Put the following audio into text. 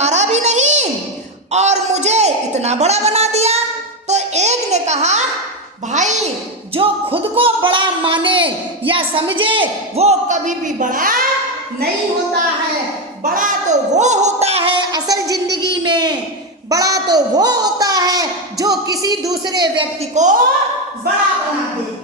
मारा भी नहीं और मुझे इतना बड़ा बना दिया। तो एक ने कहा, भाई जो खुद को बड़ा माने या समझे वो कभी भी बड़ा नहीं होता है। बड़ा तो वो होता है असल जिंदगी में, बड़ा तो वो होता है जो किसी दूसरे व्यक्ति को बड़ा बना दे।